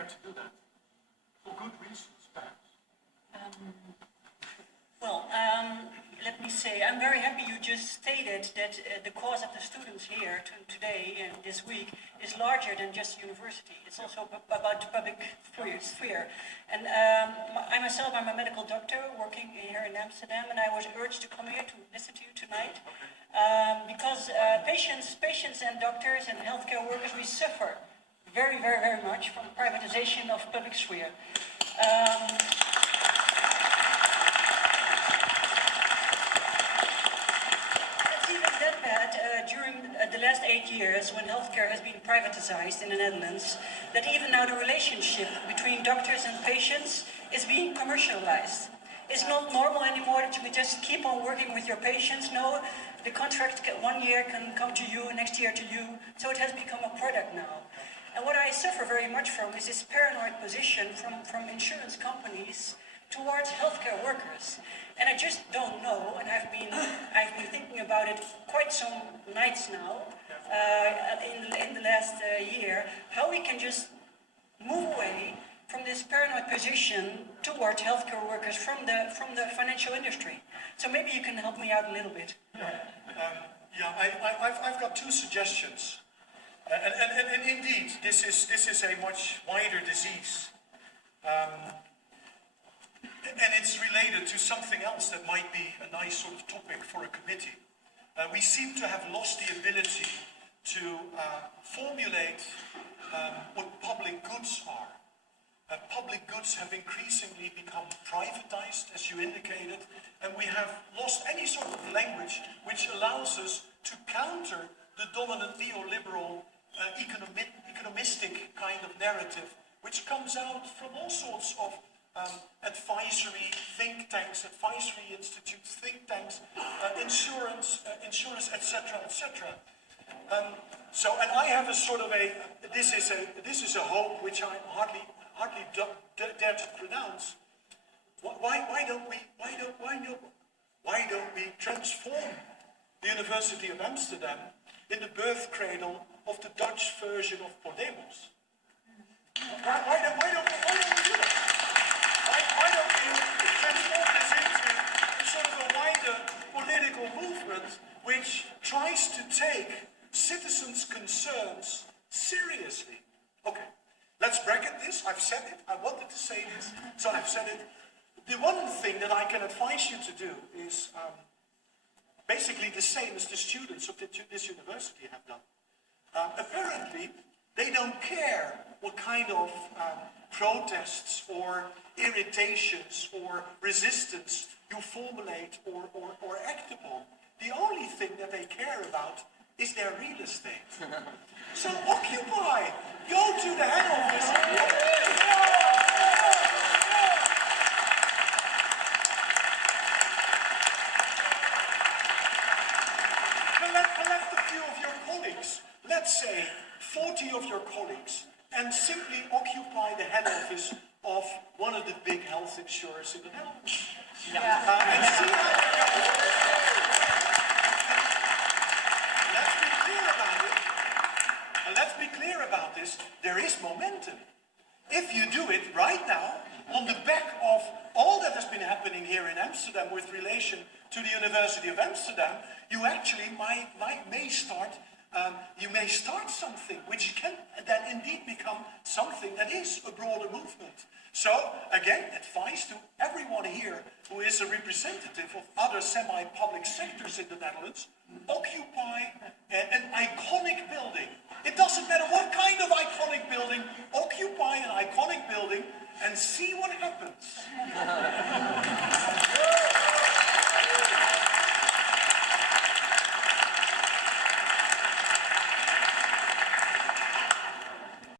care to do that? For good reasons, perhaps. Let me say, I'm very happy you just stated that the cause of the students here today and this week is larger than just university. It's also about the public sphere. And I myself, I'm a medical doctor working here in Amsterdam, and I was urged to come here to listen to you tonight. Because patients and doctors and healthcare workers, we suffer very, very, very much from privatization of public sphere. During the last 8 years, when healthcare has been privatized in the Netherlands, that even now the relationship between doctors and patients is being commercialized. It's not normal anymore that you just keep on working with your patients. No, the contract 1 year can come to you, next year to you, so it has become a product now. And what I suffer very much from is this paranoid position from insurance companies towards healthcare workers. And I just don't know, and I've been thinking about it quite some nights now, in the last year, how we can just move away from this paranoid position towards healthcare workers from the financial industry. So maybe you can help me out a little bit. I've got two suggestions. And indeed, this is a much wider disease. And it's related to something else that might be a nice sort of topic for a committee. We seem to have lost the ability to formulate what public goods are. Public goods have increasingly become privatized, as you indicated, and we have lost any sort of language which allows us to counter the dominant neoliberal economistic kind of narrative, which comes out from all sorts of advisory think tanks, advisory institutes, think tanks, insurance, etc., etc. And I have a sort of this is a hope which I hardly dare to pronounce. Why don't we transform the University of Amsterdam in the birth cradle of the Dutch version of Podemos? Why don't we do that? Why don't we transform this into sort of a wider political movement which tries to take citizens' concerns seriously? Okay, let's bracket this. I've said it. I wanted to say this, so I've said it. The one thing that I can advise you to do is basically the same as the students of this university have done. Apparently, they don't care what kind of protests or irritations or resistance you formulate or act upon. The only thing that they care about is their real estate. So occupy! Go to the head office! Collect a few of your colleagues, let's say 40 of your colleagues, and simply occupy the head office of one of the big health insurers in the Netherlands. And see how it goes. Let's be clear about this. There is momentum. If you do it right now, on the back of all that has been happening here in Amsterdam with relation to the University of Amsterdam, you actually may start something which can then indeed become something that is a broader movement. So, again, advice to everyone here who is a representative of other semi-public sectors in the Netherlands, occupy, and I